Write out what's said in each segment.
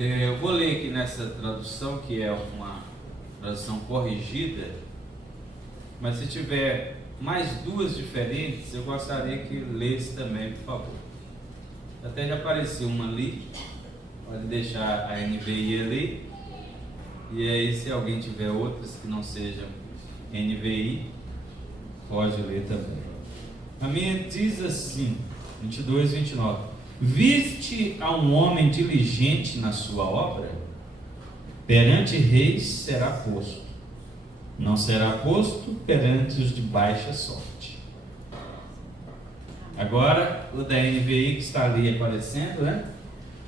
Eu vou ler aqui nessa tradução, que é uma tradução corrigida, mas se tiver mais duas diferentes, eu gostaria que lesse também, por favor. Até já apareceu uma ali, pode deixar a NVI ali, e aí se alguém tiver outras que não sejam NVI, pode ler também. A minha diz assim, 22, 29. Viste a um homem diligente na sua obra? Perante reis será posto, não será posto perante os de baixa sorte. Agora, o da NVI que está ali aparecendo, né?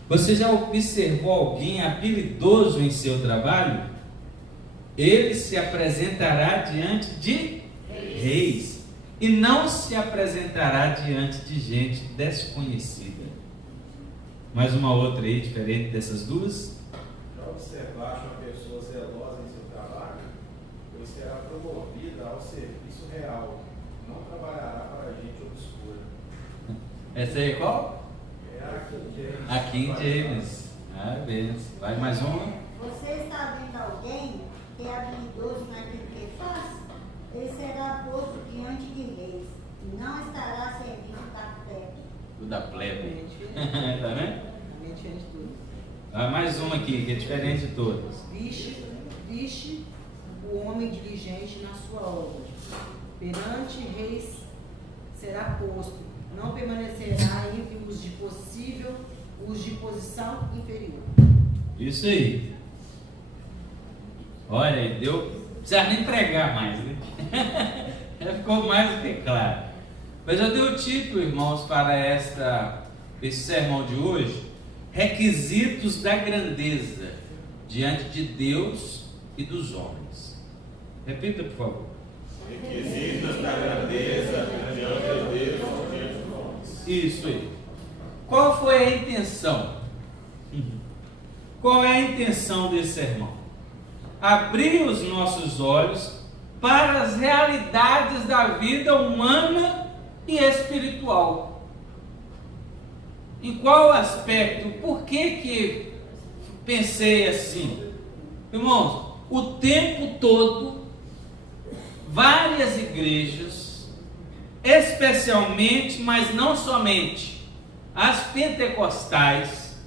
Você já observou alguém habilidoso em seu trabalho? Ele se apresentará diante de reis e não se apresentará diante de gente desconhecida. Mais uma outra aí, diferente dessas duas. Já observaste uma pessoa zelosa em seu trabalho? Pois será promovida ao serviço real, não trabalhará para gente obscura. Essa aí é qual? É a King James. A King James. Ah, benção. Vai mais uma. Você está vendo alguém que é habilidoso naquilo que faz? Ele será posto diante de reis e não estará a serviço da plebe. O da plebe. Tá vendo? Diferente de tudo. Ah, mais uma aqui, que é diferente de todas. Viste o homem diligente na sua obra. Perante reis será posto. Não permanecerá entre os de posição inferior. Isso aí. Olha aí, deu. Não precisa nem pregar mais, né? Já ficou mais do que claro. Mas eu dei o título, irmãos, para esse sermão de hoje: Requisitos da grandeza diante de Deus e dos homens. Repita, por favor. Requisitos da grandeza diante de Deus e diante dos homens. Isso aí. Qual foi a intenção? Qual é a intenção desse sermão? Abrir os nossos olhos para as realidades da vida humana e espiritual. Em qual aspecto? Por que pensei assim? Irmãos, o tempo todo, várias igrejas, especialmente, mas não somente, as pentecostais,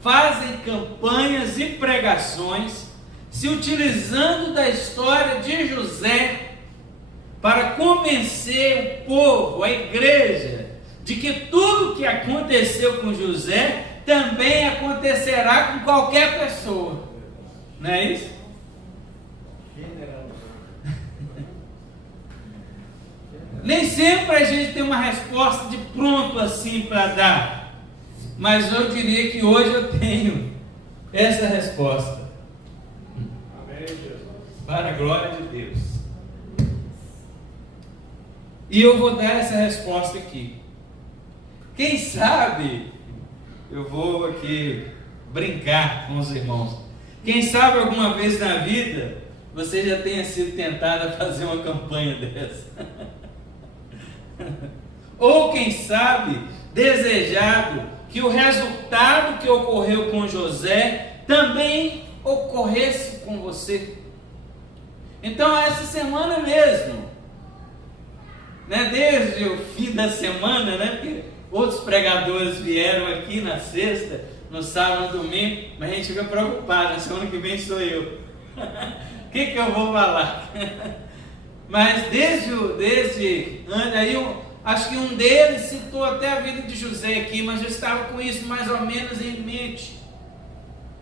fazem campanhas e pregações se utilizando da história de José para convencer o povo, a igreja, de que tudo que aconteceu com José também acontecerá com qualquer pessoa. Não é isso? Nem sempre a gente tem uma resposta de pronto assim para dar, mas eu diria que hoje eu tenho essa resposta. Amém, Jesus. Para a glória de Deus. E eu vou dar essa resposta aqui. Quem sabe, eu vou aqui brincar com os irmãos. Quem sabe alguma vez na vida você já tenha sido tentado a fazer uma campanha dessa. Ou quem sabe, desejado que o resultado que ocorreu com José também ocorresse com você. Então essa semana mesmo, né, desde o fim da semana, né, porque outros pregadores vieram aqui na sexta, no sábado, no domingo, mas a gente fica preocupado, na semana que vem sou eu. O que eu vou falar? Mas desde aí eu acho que um deles citou até a vida de José aqui, mas eu estava com isso mais ou menos em mente.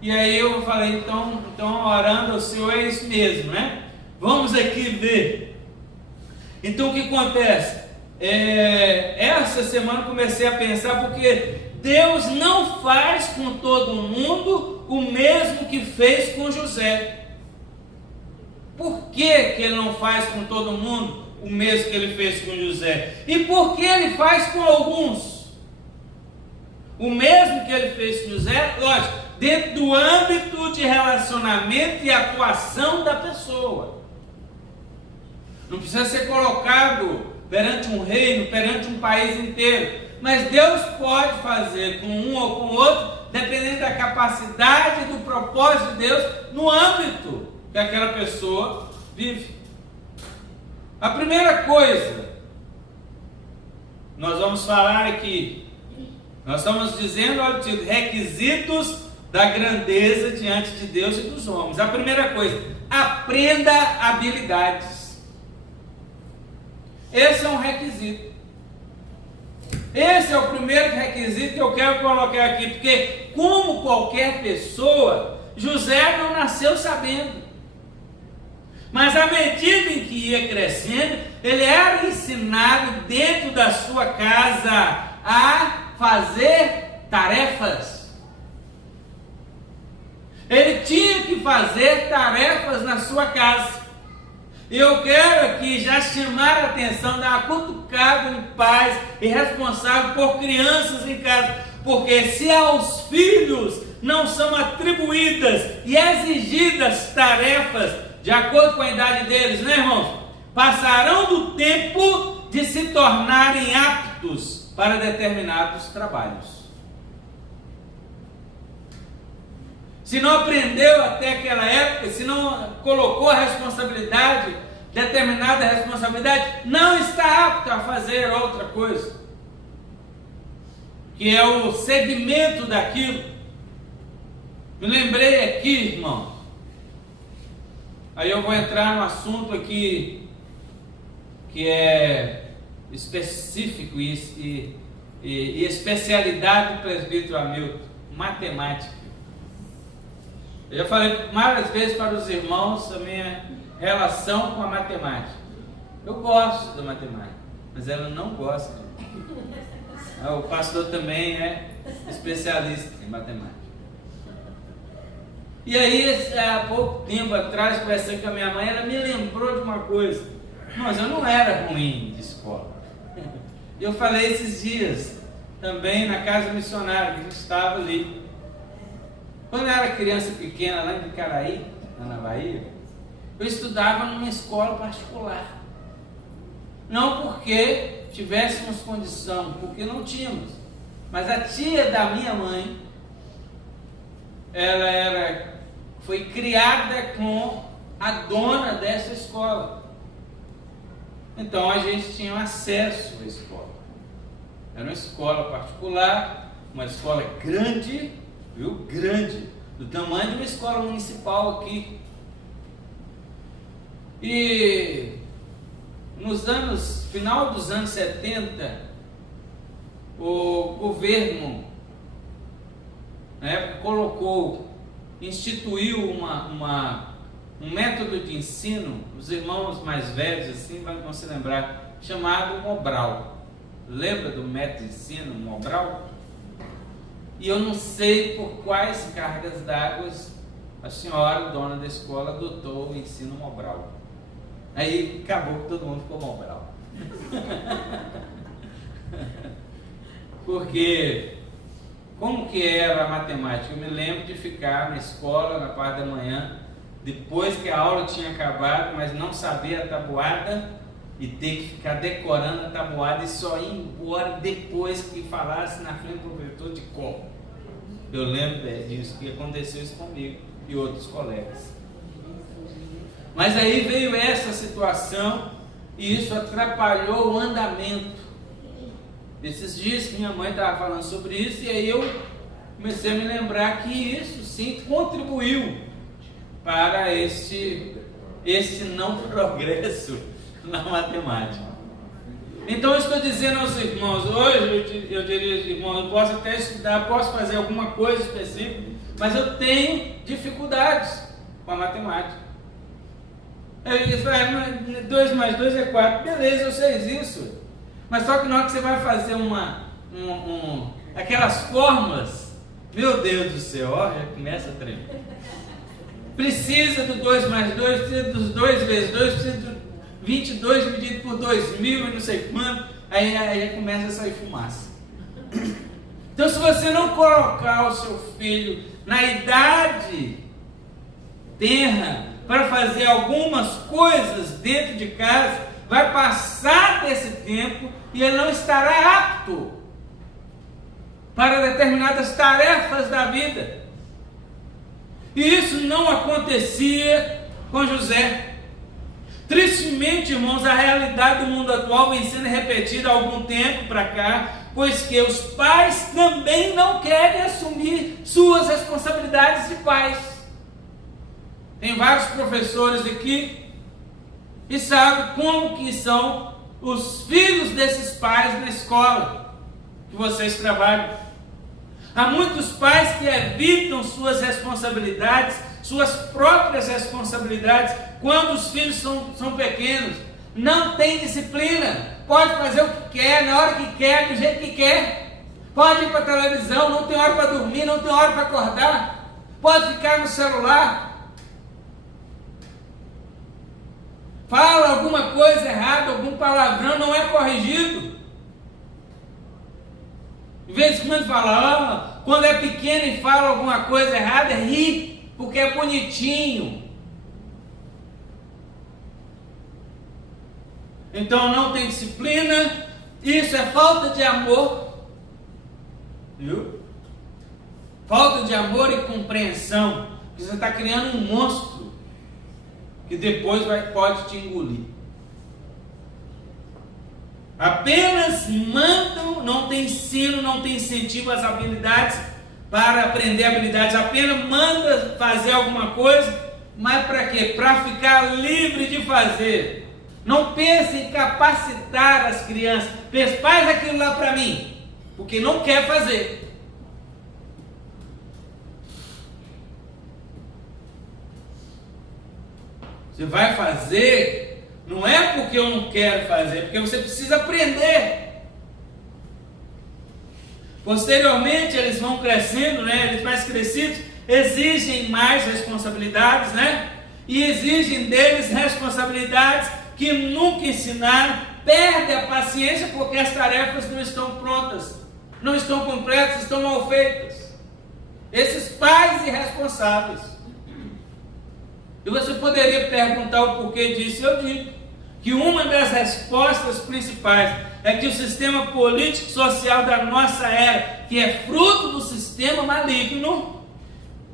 E aí eu falei, então orando ao Senhor, é isso mesmo, né? Vamos aqui ver. Então o que acontece? Essa semana eu comecei a pensar, porque Deus não faz com todo mundo o mesmo que fez com José. Por que Ele não faz com todo mundo o mesmo que Ele fez com José? E por que Ele faz com alguns o mesmo que Ele fez com José? Lógico, dentro do âmbito de relacionamento e atuação da pessoa. Não precisa ser colocado perante um reino, perante um país inteiro. Mas Deus pode fazer com um ou com outro dependendo da capacidade e do propósito de Deus no âmbito que aquela pessoa vive. A primeira coisa, nós vamos falar aqui, nós estamos dizendo, olha, requisitos da grandeza diante de Deus e dos homens. A primeira coisa, aprenda habilidades. Esse é um requisito. Esse é o primeiro requisito que eu quero colocar aqui, porque como qualquer pessoa, José não nasceu sabendo. Mas à medida em que ia crescendo, ele era ensinado dentro da sua casa a fazer tarefas. Ele tinha que fazer tarefas na sua casa. E eu quero aqui já chamar a atenção, dar uma cutucada em pais e responsável por crianças em casa. Porque se aos filhos não são atribuídas e exigidas tarefas de acordo com a idade deles, né, irmãos? Passarão do tempo de se tornarem aptos para determinados trabalhos. Se não aprendeu até aquela época, se não colocou a responsabilidade, determinada responsabilidade, não está apto a fazer outra coisa, que é o segmento daquilo. Me lembrei aqui, irmão, aí eu vou entrar no assunto aqui que é específico e especialidade do presbítero Hamilton, matemática. Eu já falei várias vezes para os irmãos a minha relação com a matemática. Eu gosto da matemática, mas ela não gosta de mim. O pastor também é especialista em matemática. E aí, há pouco tempo atrás, conversando com a minha mãe, ela me lembrou de uma coisa. Mas eu não era ruim de escola. Eu falei esses dias, também na casa missionária, que a gente estava ali. Quando eu era criança pequena, lá em Icaraí, lá na Bahia, eu estudava numa escola particular. Não porque tivéssemos condição, porque não tínhamos. Mas a tia da minha mãe, ela foi criada com a dona dessa escola. Então a gente tinha acesso à escola. Era uma escola particular, uma escola grande, viu? Grande, do tamanho de uma escola municipal aqui. E final dos anos 70, o governo, na época, instituiu um método de ensino, os irmãos mais velhos assim vão se lembrar, chamado Mobral. Lembra do método de ensino, Mobral? E eu não sei por quais cargas d'água a senhora, dona da escola, adotou o ensino Mobral. Aí acabou que todo mundo ficou Mobral. Porque como que era a matemática? Eu me lembro de ficar na escola na parte da manhã, depois que a aula tinha acabado, mas não saber a tabuada e ter que ficar decorando a tabuada e só ir embora depois que falasse na frente do professor de cor. Eu lembro disso, que aconteceu isso comigo e outros colegas. Mas aí veio essa situação e isso atrapalhou o andamento. Esses dias que minha mãe estava falando sobre isso, e aí eu comecei a me lembrar que isso sim contribuiu para esse não progresso na matemática. Então eu estou dizendo aos irmãos, hoje eu diria aos irmãos, eu posso até estudar, posso fazer alguma coisa específica, mas eu tenho dificuldades com a matemática. Ele fala, 2 mais 2 é 4, beleza, eu sei isso. Mas só que na hora que você vai fazer aquelas fórmulas, meu Deus do céu, ó, já começa a tremer. Precisa do 2 mais 2, precisa dos 2 vezes 2, precisa do 22 dividido por 2.000 e não sei quanto, aí começa a sair fumaça. Então se você não colocar o seu filho na idade tenra para fazer algumas coisas dentro de casa, vai passar desse tempo e ele não estará apto para determinadas tarefas da vida. E isso não acontecia com José. Tristemente, irmãos, a realidade do mundo atual vem sendo repetida há algum tempo para cá, pois que os pais também não querem assumir suas responsabilidades de pais. Tem vários professores aqui e sabem como que são os filhos desses pais na escola que vocês trabalham. Há muitos pais que evitam suas responsabilidades, suas próprias responsabilidades, quando os filhos são pequenos. Não tem disciplina, pode fazer o que quer, na hora que quer, do jeito que quer. Pode ir para a televisão, não tem hora para dormir, não tem hora para acordar. Pode ficar no celular. Fala alguma coisa errada, algum palavrão, não é corrigido. De vez em quando fala, quando é pequeno e fala alguma coisa errada, ri, porque é bonitinho. Então não tem disciplina, isso é falta de amor, viu? Falta de amor e compreensão, porque você está criando um monstro que depois pode te engolir. Apenas mandam, não tem ensino, não tem incentivo às habilidades, para aprender habilidades, apenas manda fazer alguma coisa, mas para quê? Para ficar livre de fazer. Não pense em capacitar as crianças. Pense, faz aquilo lá para mim, porque não quer fazer. Você vai fazer, não é porque eu não quero fazer, porque você precisa aprender. Posteriormente, eles vão crescendo, né? Eles mais crescidos, exigem mais responsabilidades, né? E exigem deles responsabilidades que nunca ensinaram, perdem a paciência porque as tarefas não estão prontas, não estão completas, estão mal feitas. Esses pais irresponsáveis. E você poderia perguntar o porquê disso. Eu digo que uma das respostas principais é que o sistema político social da nossa era, que é fruto do sistema maligno,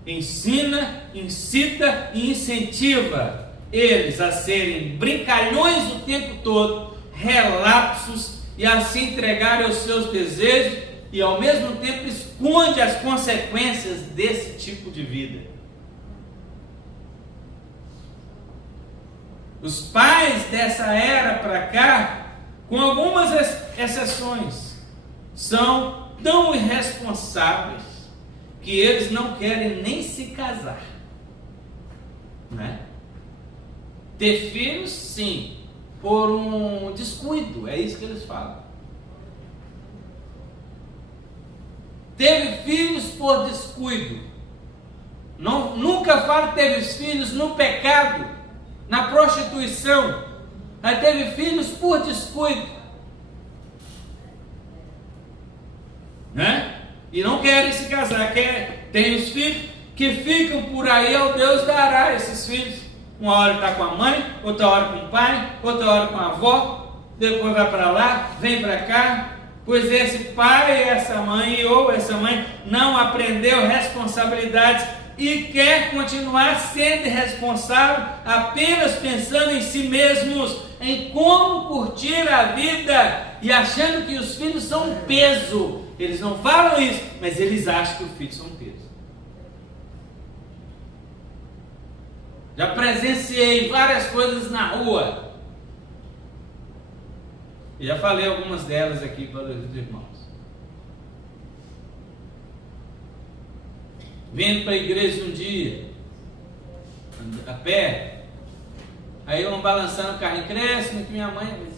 ensina, incita e incentiva eles a serem brincalhões o tempo todo, relapsos, e a se entregarem aos seus desejos, e ao mesmo tempo esconde as consequências desse tipo de vida. Os pais dessa era para cá, com algumas exceções, são tão irresponsáveis que eles não querem nem se casar, né? Ter filhos, sim, por um descuido, é isso que eles falam. Teve filhos por descuido. Nunca fala que teve filhos no pecado, na prostituição, mas teve filhos por descuido, né? E não querem se casar. Tem os filhos que ficam por aí, ao Deus dará esses filhos. Uma hora está com a mãe, outra hora com o pai, outra hora com a avó, depois vai para lá, vem para cá, pois esse pai, essa mãe ou essa mãe não aprendeu responsabilidades e quer continuar sendo responsável, apenas pensando em si mesmos, em como curtir a vida e achando que os filhos são um peso. Eles não falam isso, mas eles acham que os filhos são um peso. Já presenciei várias coisas na rua. E já falei algumas delas aqui para os irmãos. Vindo para a igreja um dia, a pé, aí eu balançando o carrinho, cresce, que minha mãe,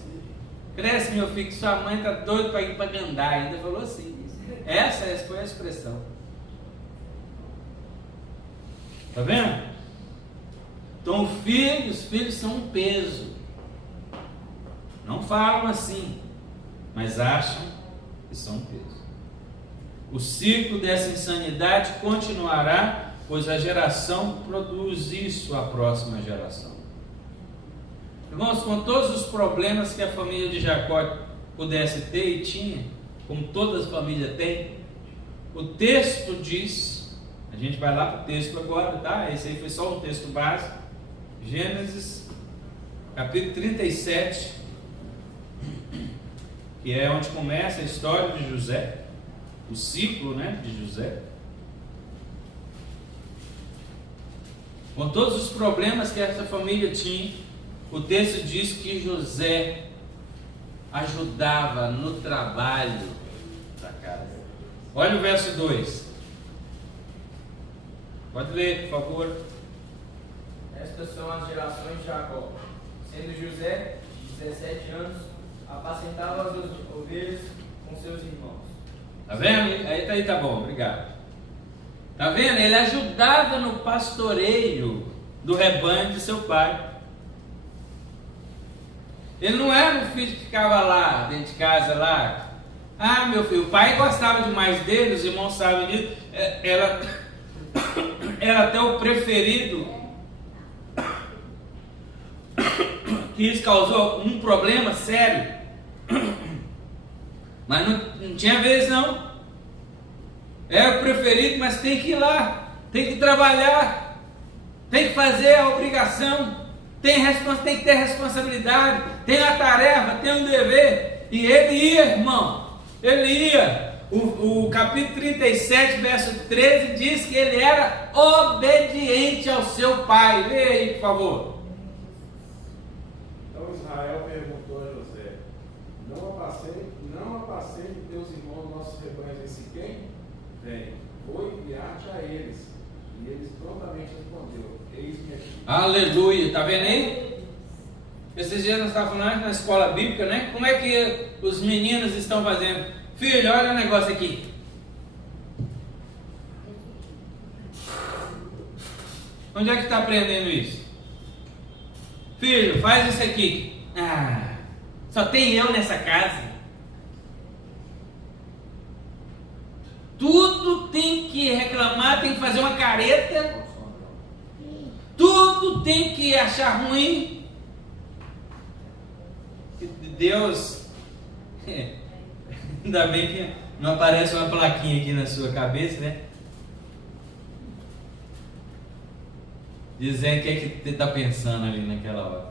cresce meu filho, que sua mãe está doida para ir para Gandá, ainda falou assim. Essa foi a expressão. Está vendo? Então os filhos são um peso. Não falam assim, mas acham que são um peso. O ciclo dessa insanidade continuará, pois a geração produz isso à próxima geração. Irmãos, com todos os problemas que a família de Jacó pudesse ter e tinha, como todas as famílias têm, o texto diz, a gente vai lá para o texto agora, tá? Esse aí foi só um texto básico. Gênesis, capítulo 37, que é onde começa a história de José, o ciclo, né, de José. Com todos os problemas que essa família tinha, o texto diz que José ajudava no trabalho da casa. Olha o verso 2. Pode ler, por favor. Estas são as gerações de Jacó. Sendo José, de 17 anos, apacentava as ovelhas com seus irmãos. Tá vendo? Aí tá bom, obrigado. Tá vendo? Ele ajudava no pastoreio do rebanho de seu pai. Ele não era um filho que ficava lá, dentro de casa, lá. Ah, meu filho, o pai gostava demais dele, os irmãos sabem disso. Era até o preferido. Que isso causou um problema sério. Mas não tinha vez não. É o preferido, mas tem que ir lá, tem que trabalhar, tem que fazer a obrigação, tem que ter responsabilidade, tem a tarefa, tem um dever. E ele ia, irmão, ele ia. O capítulo 37, verso 13 diz que ele era obediente ao seu pai. Lê aí, por favor. Então Israel perguntou a José: não apacente teus irmãos nossos rebanhos em Siquém? Vem, vou enviar-te a eles. E eles prontamente respondeu: eis-me aqui. Aleluia, tá vendo aí? Esses dias nós estávamos falando na escola bíblica, né? Como é que os meninos estão fazendo? Filho, olha o negócio aqui. Onde é que está aprendendo isso? Filho, faz isso aqui. Ah, só tem eu nessa casa. Tudo tem que reclamar, tem que fazer uma careta. Tudo tem que achar ruim. Deus, ainda bem que não aparece uma plaquinha aqui na sua cabeça, né? Dizendo o que é que você está pensando ali naquela hora,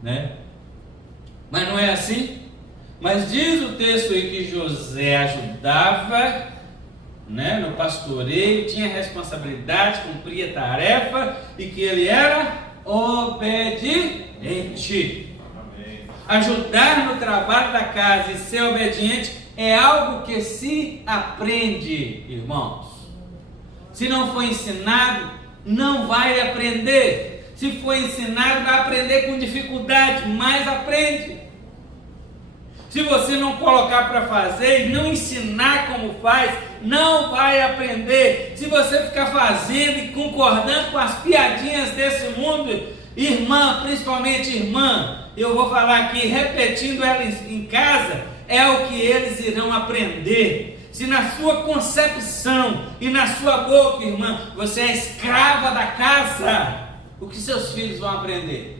né? Mas não é assim. Mas diz o texto aí que José ajudava, né, no pastoreio, tinha responsabilidade, cumpria tarefa e que ele era obediente. Amém. Ajudar no trabalho da casa e ser obediente é algo que se aprende, irmãos. Se não for ensinado, não vai aprender. Se for ensinado, vai aprender com dificuldade, mas aprende. Se você não colocar para fazer e não ensinar como faz, não vai aprender. Se você ficar fazendo e concordando com as piadinhas desse mundo, irmã, principalmente irmã, eu vou falar aqui, repetindo ela em casa, é o que eles irão aprender. Se na sua concepção e na sua boca, irmã, você é escrava da casa, o que seus filhos vão aprender?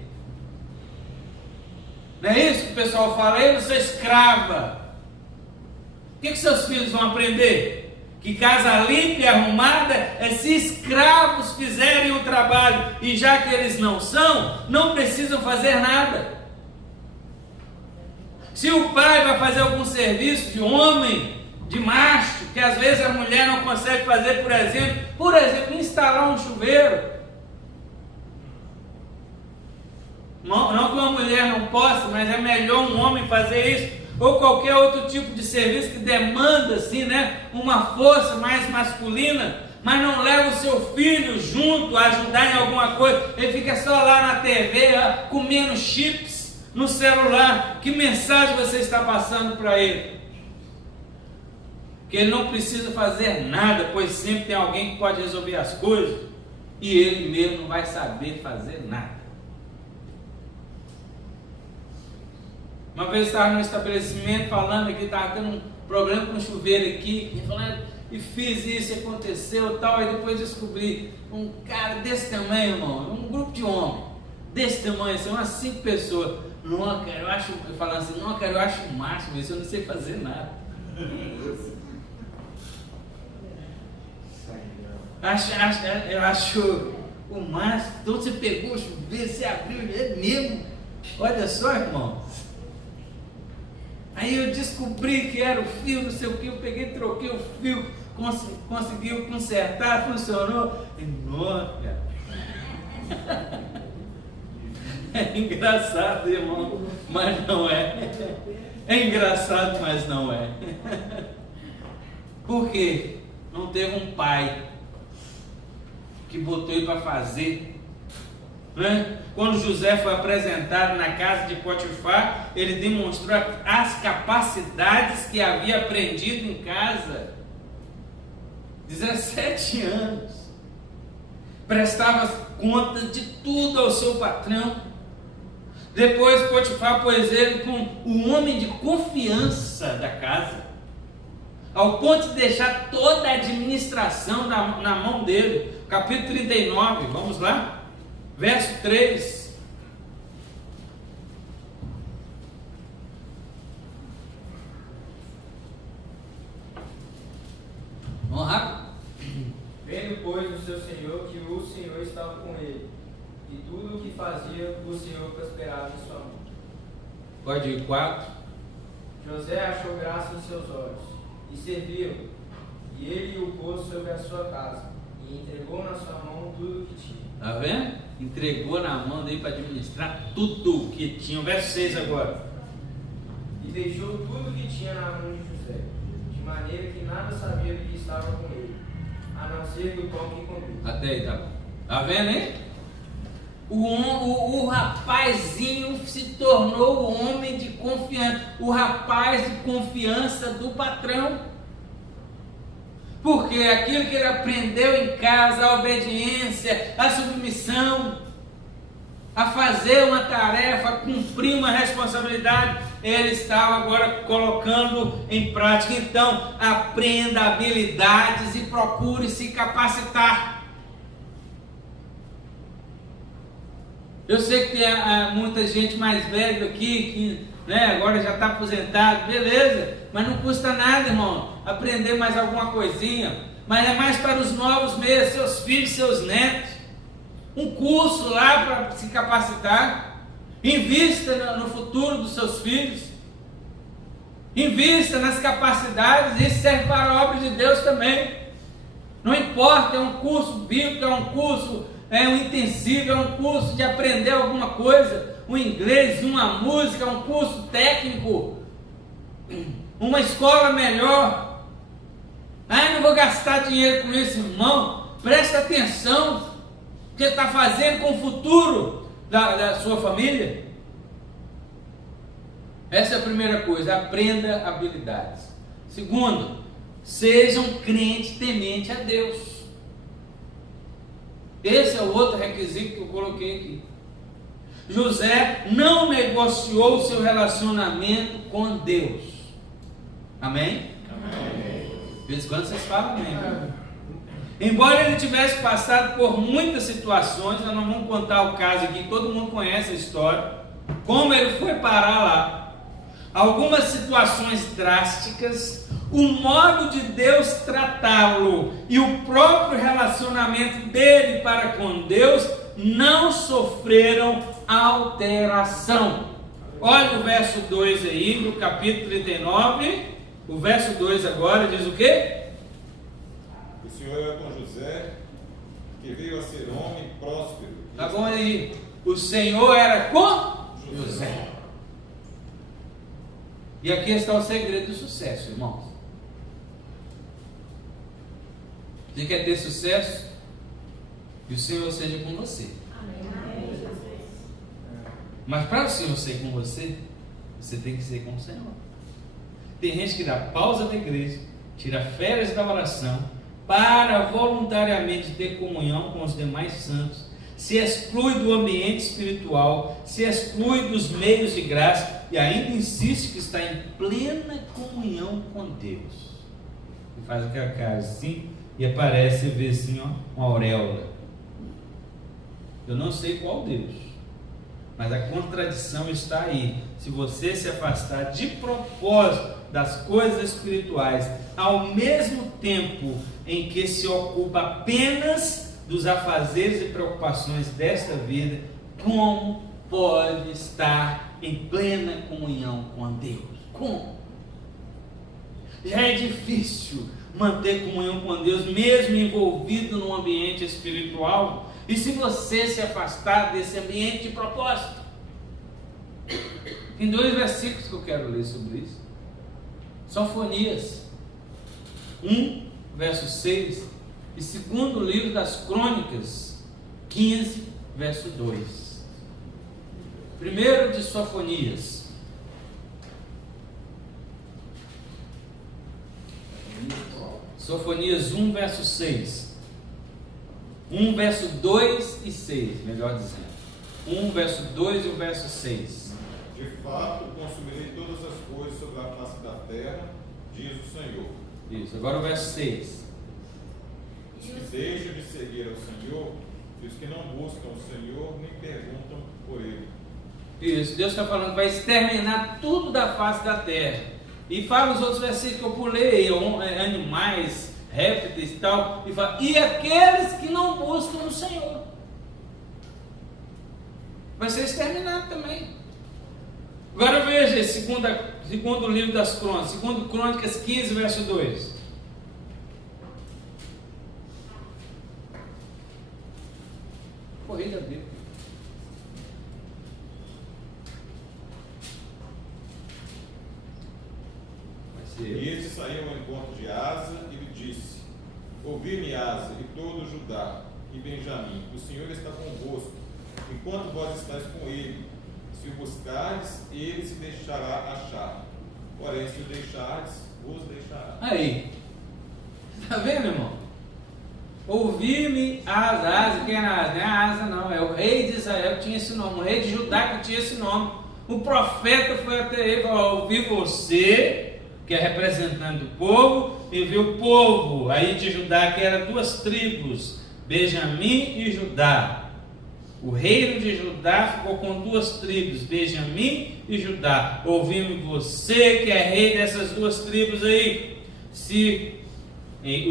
Não é isso que o pessoal fala? Eu sou escrava. O que seus filhos vão aprender? Que casa limpa e arrumada é se escravos fizerem o trabalho. E já que eles não são, não precisam fazer nada. Se o pai vai fazer algum serviço de homem, de macho, que às vezes a mulher não consegue fazer, por exemplo, instalar um chuveiro. Não que uma mulher não possa, mas é melhor um homem fazer isso, ou qualquer outro tipo de serviço que demanda assim, né, uma força mais masculina, mas não leva o seu filho junto a ajudar em alguma coisa, ele fica só lá na TV, comendo chips no celular. Que mensagem você está passando para ele? Que ele não precisa fazer nada, pois sempre tem alguém que pode resolver as coisas, e ele mesmo não vai saber fazer nada. Uma vez eu estava no estabelecimento falando que estava tendo um problema com o chuveiro aqui, e fiz isso, aconteceu tal, e depois descobri um cara desse tamanho, irmão, um grupo de homens, desse tamanho, assim, umas 5 pessoas. Não, cara, eu acho, falando assim, não, cara, eu acho o máximo isso, eu não sei fazer nada. Eu acho o máximo. Então você pegou o chuveiro, você abriu, é mesmo. Olha só, irmãos. Aí eu descobri que era o fio, não sei o que, eu peguei, troquei o fio, conseguiu consertar, funcionou. E, nossa, é engraçado, irmão, mas não é. É engraçado, mas não é. Por quê? Não teve um pai que botou ele para fazer. Né? Quando José foi apresentado na casa de Potifar, ele demonstrou as capacidades que havia aprendido em casa. 17 anos. Prestava conta de tudo ao seu patrão. Depois Potifar pôs ele como o homem de confiança da casa, ao ponto de deixar toda a administração na mão dele. Capítulo 39, vamos lá? Verso 3. Vamos rápido. Vendo, pois, o seu senhor que o Senhor estava com ele, e tudo o que fazia, o Senhor prosperava em sua mão. Pode ir 4. José achou graça nos seus olhos, e serviu, e ele o pôs sobre a sua casa, e entregou na sua mão tudo o que tinha. Tá vendo? Entregou na mão dele para administrar tudo o que tinha. O verso 6 agora. E deixou tudo o que tinha na mão de José, de maneira que nada sabia do que estava com ele, a não ser do pão que comia. Até aí, tá bom. Tá vendo, hein? O rapazinho se tornou o homem de confiança, o rapaz de confiança do patrão. Porque aquilo que ele aprendeu em casa, a obediência, a submissão, a fazer uma tarefa, a cumprir uma responsabilidade, ele estava agora colocando em prática. Então, aprenda habilidades e procure se capacitar. Eu sei que tem muita gente mais velha aqui, que agora já está aposentado, beleza, mas não custa nada, irmão, aprender mais alguma coisinha. Mas é mais para os novos mesmo, seus filhos, seus netos. Um curso lá para se capacitar. Invista no futuro dos seus filhos. Invista nas capacidades, isso serve para a obra de Deus também. Não importa, é um curso bíblico, é um curso, um intensivo, é um curso de aprender alguma coisa, um inglês, uma música, um curso técnico, uma escola melhor. Não vou gastar dinheiro com isso, irmão. Presta atenção no que está fazendo com o futuro da sua família. Essa é a primeira coisa, aprenda habilidades. Segundo, seja um crente temente a Deus. Esse é o outro requisito que eu coloquei aqui. José não negociou o seu relacionamento com Deus. Amém? Amém. De vez em quando vocês falam amém. Embora ele tivesse passado por muitas situações, nós não vamos contar o caso aqui, todo mundo conhece a história, como ele foi parar lá. Algumas situações drásticas, o modo de Deus tratá-lo e o próprio relacionamento dele para com Deus não sofreram alteração. Olha o verso 2 aí, do capítulo 39, o verso 2 agora diz o quê? O Senhor era com José, que veio a ser homem próspero. Tá bom aí, o Senhor era com José. E aqui está o segredo do sucesso, irmãos. Você quer ter sucesso? Que o Senhor seja com você. Amém. Mas para o Senhor ser com você, você tem que ser com o Senhor. Tem gente que dá pausa da igreja, tira férias da oração, para voluntariamente ter comunhão com os demais santos, se exclui do ambiente espiritual, se exclui dos meios de graça e ainda insiste que está em plena comunhão com Deus. E faz aquela cara assim e aparece e vê assim, uma auréola. Eu não sei qual Deus, mas a contradição está aí. Se você se afastar de propósito das coisas espirituais, ao mesmo tempo em que se ocupa apenas dos afazeres e preocupações desta vida, como pode estar em plena comunhão com Deus? Como? Já é difícil manter comunhão com Deus, mesmo envolvido num ambiente espiritual. E se você se afastar desse ambiente de propósito? Tem 2 versículos que eu quero ler sobre isso. Sofonias 1, verso 6, e 2º livro das Crônicas 15, verso 2. Primeiro de Sofonias. Sofonias 1, verso 6. 1, verso 2 e 6, melhor dizendo. 1, verso 2 e o verso 6. De fato, consumirei todas as coisas sobre a face da terra, diz o Senhor. Isso, agora o verso 6. Os que deixam de seguir ao Senhor, e os que não buscam o Senhor, nem perguntam por Ele. Isso, Deus está falando que vai exterminar tudo da face da terra. E fala os outros versículos que eu pulei, animais, répteis e tal, e fala, e aqueles que não buscam o Senhor. Vai ser exterminado também. Agora veja, segundo livro das Crônicas, 2 Crônicas 15, verso 2. Corrida dele. E este saiu ao encontro de Asa e lhe disse: Ouvi-me, Asa, e todo Judá e Benjamim, o Senhor está convosco, enquanto vós estáis com ele. Se o buscardes, ele se deixará achar. Porém, se o deixardes, vos deixará. Aí, está vendo, irmão? Ouvi-me, Asa. Quem era Asa? Não é Asa, não, é o rei de Israel que tinha esse nome, o rei de Judá que tinha esse nome. O profeta foi até ele e falou: ouvi você, que é representante do povo, e viu o povo aí de Judá, que eram 2 tribos, Benjamim e Judá. O reino de Judá ficou com 2 tribos, Benjamim e Judá. Ouvimos você, que é rei dessas 2 tribos aí. Se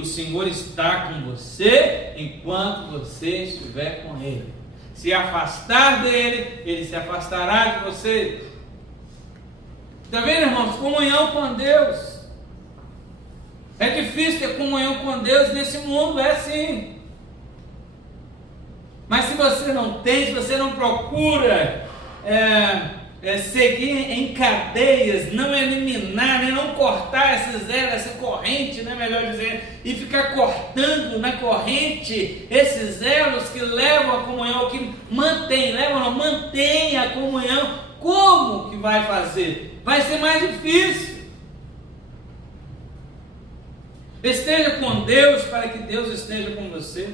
o Senhor está com você, enquanto você estiver com ele. Se afastar dele, ele se afastará de você. Está vendo, irmãos? Comunhão com Deus. É difícil ter comunhão com Deus nesse mundo, é sim. Mas se você não tem, se você não procura seguir em cadeias, não eliminar, né, não cortar esses elos, essa corrente, né, melhor dizer, e ficar cortando na corrente esses elos que levam a comunhão, que mantém a comunhão, como que vai fazer? Vai ser mais difícil. Esteja com Deus para que Deus esteja com você.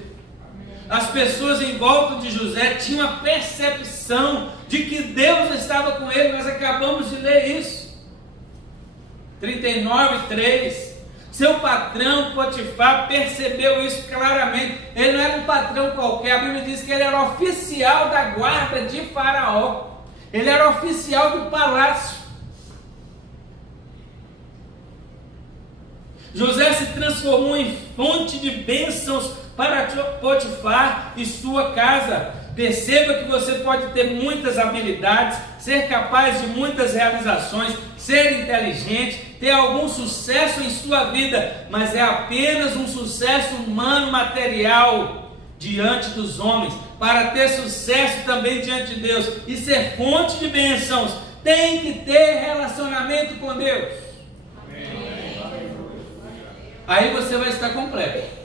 As pessoas em volta de José tinham a percepção de que Deus estava com ele. Nós acabamos de ler isso. 39:3. Seu patrão Potifar percebeu isso claramente. Ele não era um patrão qualquer. A Bíblia diz que ele era oficial da guarda de Faraó. Ele era oficial do palácio. José se transformou em fonte de bênçãos para Potifar e sua casa. Perceba que você pode ter muitas habilidades, ser capaz de muitas realizações, ser inteligente, ter algum sucesso em sua vida, mas é apenas um sucesso humano, material, diante dos homens. Para ter sucesso também diante de Deus e ser fonte de bênçãos, tem que ter relacionamento com Deus. Aí você vai estar completo.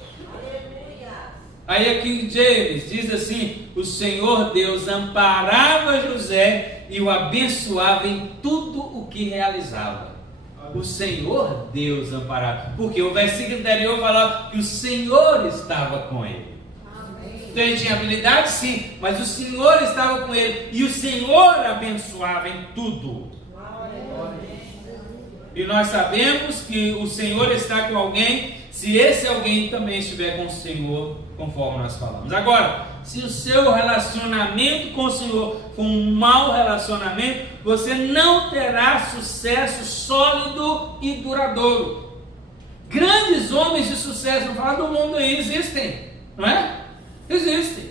Aí aqui James diz assim: o Senhor Deus amparava José e o abençoava em tudo o que realizava. O Senhor Deus amparava, porque o versículo anterior falava que o Senhor estava com ele. Então ele tinha habilidade, sim, mas o Senhor estava com ele e o Senhor abençoava em tudo. E nós sabemos que o Senhor está com alguém se esse alguém também estiver com o Senhor, conforme nós falamos. Agora, se o seu relacionamento com o Senhor for um mau relacionamento, você não terá sucesso sólido e duradouro. Grandes homens de sucesso, vamos falar do mundo aí, existem, não é? Existem.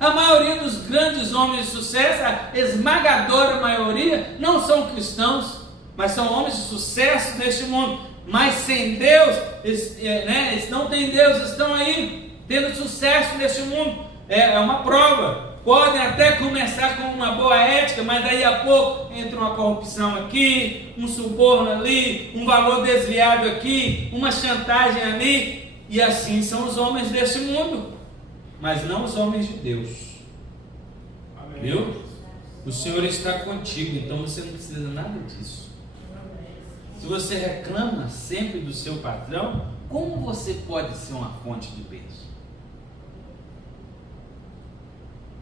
A maioria dos grandes homens de sucesso, a esmagadora maioria, não são cristãos, mas são homens de sucesso neste mundo. Mas sem Deus, eles não têm Deus, estão aí tendo sucesso neste mundo. É uma prova. Podem até começar com uma boa ética, mas daí a pouco entra uma corrupção aqui, um suborno ali, um valor desviado aqui, uma chantagem ali, e assim são os homens deste mundo, mas não os homens de Deus. Amém. Viu? O Senhor está contigo, então você não precisa nada disso. Se você reclama sempre do seu patrão, como você pode ser uma fonte de bênção?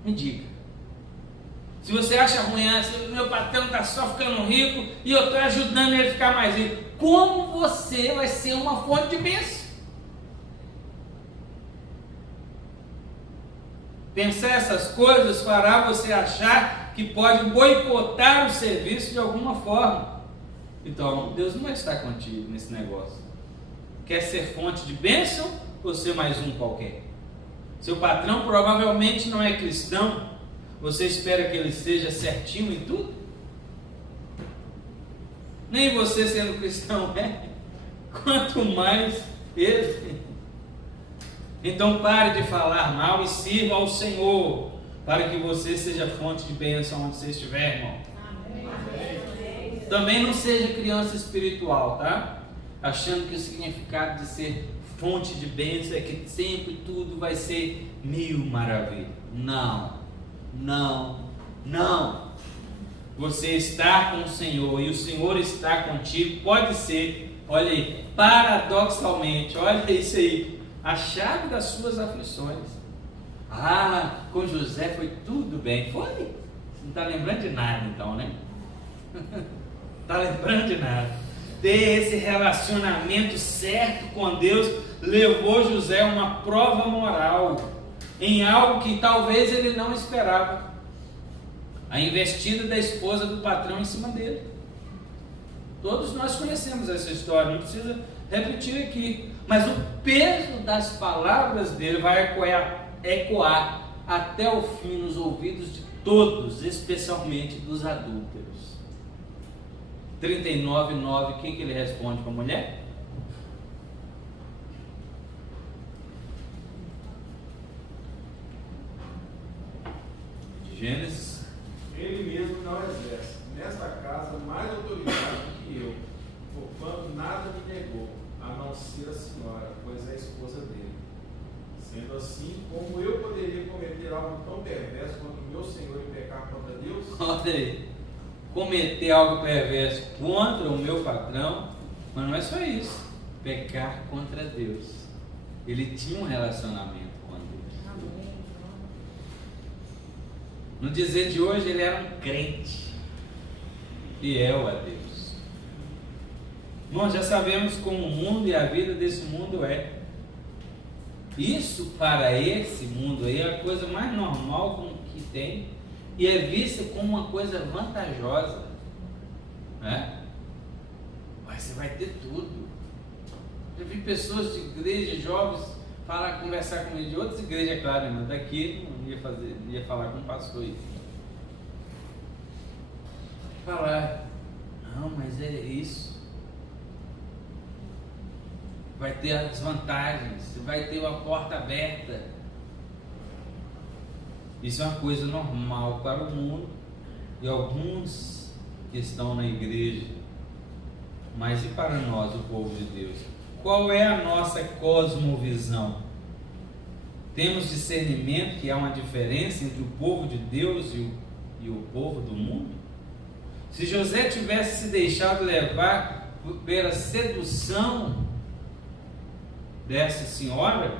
Me diga. Se você acha ruim, o meu patrão está só ficando rico e eu estou ajudando ele a ficar mais rico, como você vai ser uma fonte de bênção? Pensar essas coisas fará você achar que pode boicotar o serviço de alguma forma. Então, Deus não vai estar contigo nesse negócio. Quer ser fonte de bênção ou ser mais um qualquer? Seu patrão provavelmente não é cristão. Você espera que ele seja certinho em tudo? Nem você sendo cristão é. Quanto mais ele. Então pare de falar mal e sirva ao Senhor, para que você seja fonte de bênção onde você estiver, irmão. Também não seja criança espiritual, tá? Achando que o significado de ser fonte de bênção é que sempre tudo vai ser mil maravilhas. Não, não, não. Você está com o Senhor e o Senhor está contigo. Pode ser, olha aí, paradoxalmente, olha isso aí, a chave das suas aflições. Ah, com José foi tudo bem. Foi? Você não está lembrando de nada então, né? Está lembrando de nada. Ter esse relacionamento certo com Deus levou José a uma prova moral em algo que talvez ele não esperava. A investida da esposa do patrão em cima dele. Todos nós conhecemos essa história, não precisa repetir aqui. Mas o peso das palavras dele vai ecoar até o fim nos ouvidos de todos, especialmente dos adúlteros. 39:9, o que ele responde para a mulher? Gênesis. Ele mesmo não exerce nesta casa mais autoridade do que eu, porquanto nada me negou, a não ser a senhora, pois é a esposa dele. Sendo assim, como eu poderia cometer algo tão perverso contra o meu Senhor e pecar contra Deus? Olha aí, cometer algo perverso contra o meu patrão, mas não é só isso, pecar contra Deus. Ele tinha um relacionamento com Deus. No dizer de hoje, ele era um crente, fiel a Deus. Nós já sabemos como o mundo e a vida desse mundo é. Isso para esse mundo aí é a coisa mais normal que tem e é vista como uma coisa vantajosa, né? Mas você vai ter tudo. Eu vi pessoas de igreja, jovens, conversar comigo de outras igrejas, é claro, mas daqui não ia falar com um pastor aí. Falar, não, mas é isso. Vai ter as vantagens, vai ter uma porta aberta. Isso é uma coisa normal para o mundo e alguns que estão na igreja. Mas e para nós, o povo de Deus? Qual é a nossa cosmovisão? Temos discernimento que há uma diferença entre o povo de Deus e o povo do mundo? Se José tivesse se deixado levar pela sedução dessa senhora,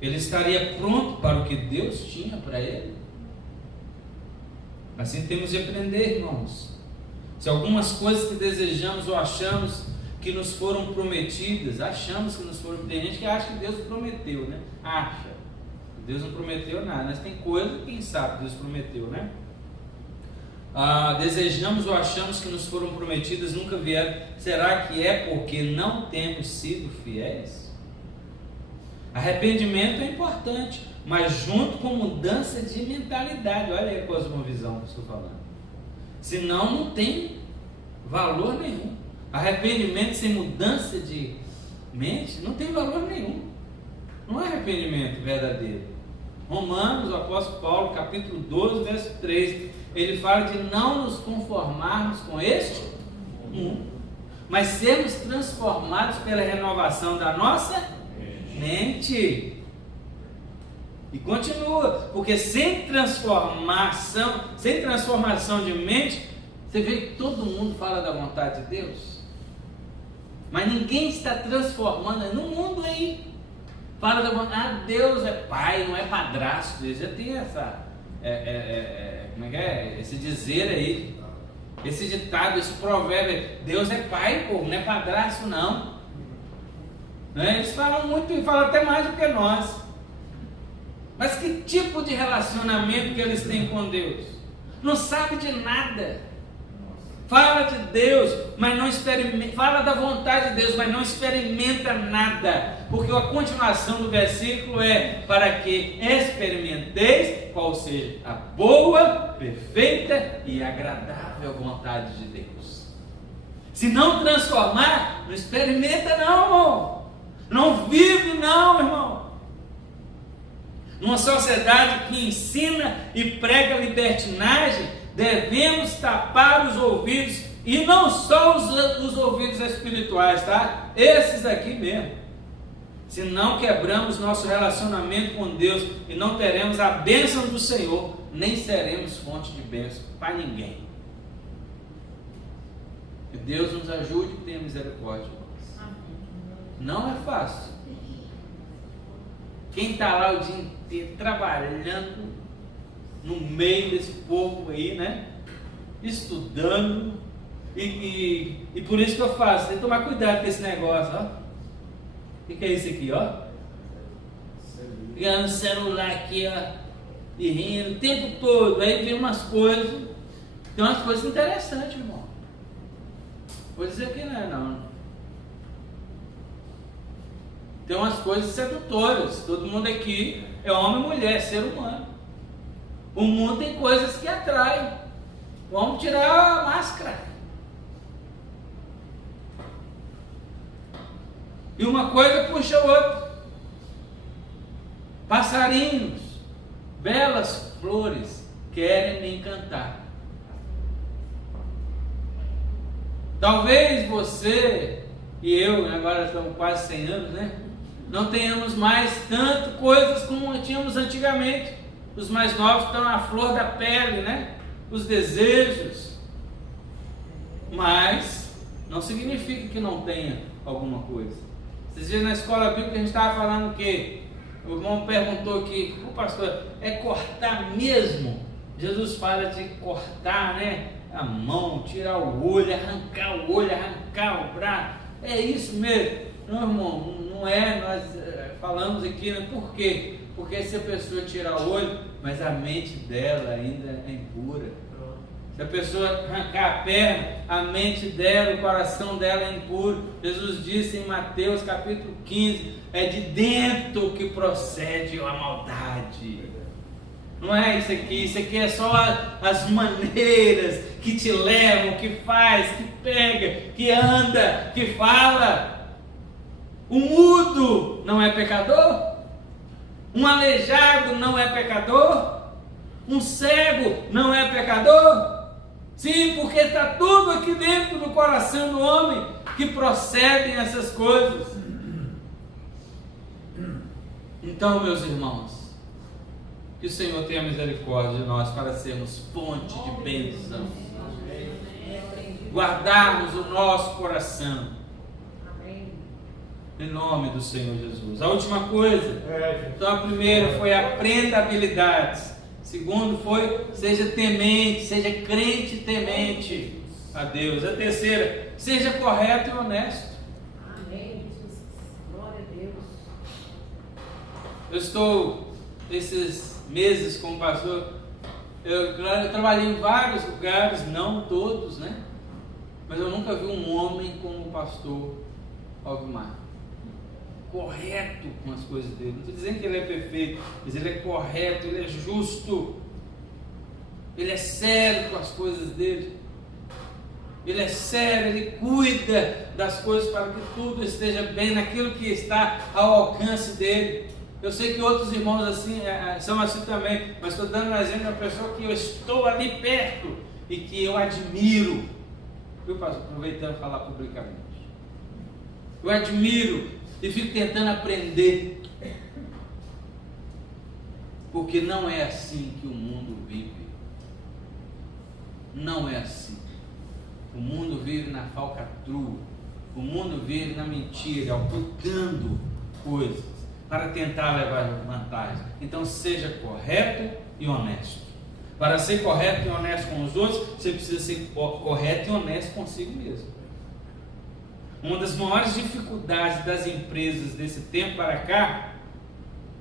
ele estaria pronto para o que Deus tinha para ele. Assim temos de aprender, irmãos. Se algumas coisas que desejamos ou achamos que que nos foram prometidas, achamos que nos foram, tem gente que acha que Deus prometeu, né? Acha. Deus não prometeu nada, mas tem coisa que quem sabe Deus prometeu, né? Desejamos ou achamos que nos foram prometidas, nunca vieram. Será que é porque não temos sido fiéis? Arrependimento é importante, mas junto com mudança de mentalidade. Olha aí a cosmovisão que eu estou falando. Senão não tem valor nenhum. Arrependimento sem mudança de mente não tem valor nenhum. Não é arrependimento verdadeiro. Romanos, o apóstolo Paulo, capítulo 12, verso 3, ele fala de não nos conformarmos com este mundo, mas sermos transformados pela renovação da nossa mente. E continua, porque sem transformação de mente, você vê que todo mundo fala da vontade de Deus, mas ninguém está transformando no mundo aí. Fala da vontade, Deus é pai, não é padrasto. Deus já tem essa, como é que é? Esse dizer aí, esse ditado, esse provérbio, Deus é pai, pô, não é padrasto não. Né? Eles falam muito e falam até mais do que nós. Mas que tipo de relacionamento que eles têm com Deus? Não sabe de nada. Fala de Deus, mas não experimenta. Fala da vontade de Deus, mas não experimenta nada. Porque a continuação do versículo é: para que experimenteis qual seja a boa, perfeita e agradável vontade de Deus. Se não transformar, não experimenta não, irmão. Não vive não, irmão. Numa sociedade que ensina e prega libertinagem, devemos tapar os ouvidos, e não só os ouvidos espirituais, tá? Esses aqui mesmo. Se não quebramos nosso relacionamento com Deus e não teremos a bênção do Senhor, nem seremos fonte de bênção para ninguém. Que Deus nos ajude e tenha misericórdia. Não é fácil. Quem está lá o dia inteiro trabalhando no meio desse povo aí, né? Estudando. E por isso que eu faço, tem que tomar cuidado com esse negócio, ó. O que é isso aqui, ó? Ligando o celular aqui, ó. E rindo o tempo todo. Aí vem umas coisas. Tem umas coisas interessantes, irmão. Vou dizer que não é não. Tem umas coisas sedutoras. Todo mundo aqui é homem e mulher, ser humano. O mundo tem coisas que atraem. Vamos tirar a máscara. E uma coisa puxa a outra. Passarinhos, belas flores querem me encantar. Talvez você e eu, agora estamos quase 100 anos, né? Não tenhamos mais tanto coisas como tínhamos antigamente. Os mais novos estão na flor da pele, né? Os desejos. Mas não significa que não tenha alguma coisa. Esses dias na escola bíblica a gente estava falando que o irmão perguntou aqui: o pastor, é cortar mesmo? Jesus fala de cortar, né? A mão, tirar o olho, arrancar o braço. É isso mesmo? Não, irmão, não é. Nós falamos aqui, né? Por quê? Porque se a pessoa tirar o olho, mas a mente dela ainda é impura. Se a pessoa arrancar a perna, a mente dela, o coração dela é impuro. Jesus disse em Mateus capítulo 15, é de dentro que procede a maldade. Não é isso aqui é só as maneiras que te levam, que faz, que pega, que anda, que fala. O mudo não é pecador? Um aleijado não é pecador? Um cego não é pecador? Sim, porque está tudo aqui dentro do coração do homem que procedem essas coisas. Então, meus irmãos, que o Senhor tenha misericórdia de nós para sermos fonte de bênção, guardarmos o nosso coração, em nome do Senhor Jesus. A última coisa, então a primeira foi aprenda habilidades. Segundo foi, seja temente, seja crente temente a Deus. A terceira, seja correto e honesto. Eu estou, esses meses como pastor, eu trabalhei em vários lugares, não todos, né? Mas eu nunca vi um homem como o pastor Alvimar. Correto com as coisas dele. Não estou dizendo que ele é perfeito, mas ele é correto, ele é justo. Ele é sério com as coisas dele. Ele é sério, ele cuida das coisas para que tudo esteja bem naquilo que está ao alcance dele. Eu sei que outros irmãos assim são assim também, mas estou dando um exemplo de uma pessoa que eu estou ali perto e que eu admiro. Viu, pastor? Aproveitando para falar publicamente. Eu admiro e fico tentando aprender. Porque não é assim que o mundo vive. Não é assim. O mundo vive na falcatrua. O mundo vive na mentira, ocultando coisas para tentar levar vantagem. Então seja correto e honesto. Para ser correto e honesto com os outros, você precisa ser correto e honesto consigo mesmo. Uma das maiores dificuldades das empresas desse tempo para cá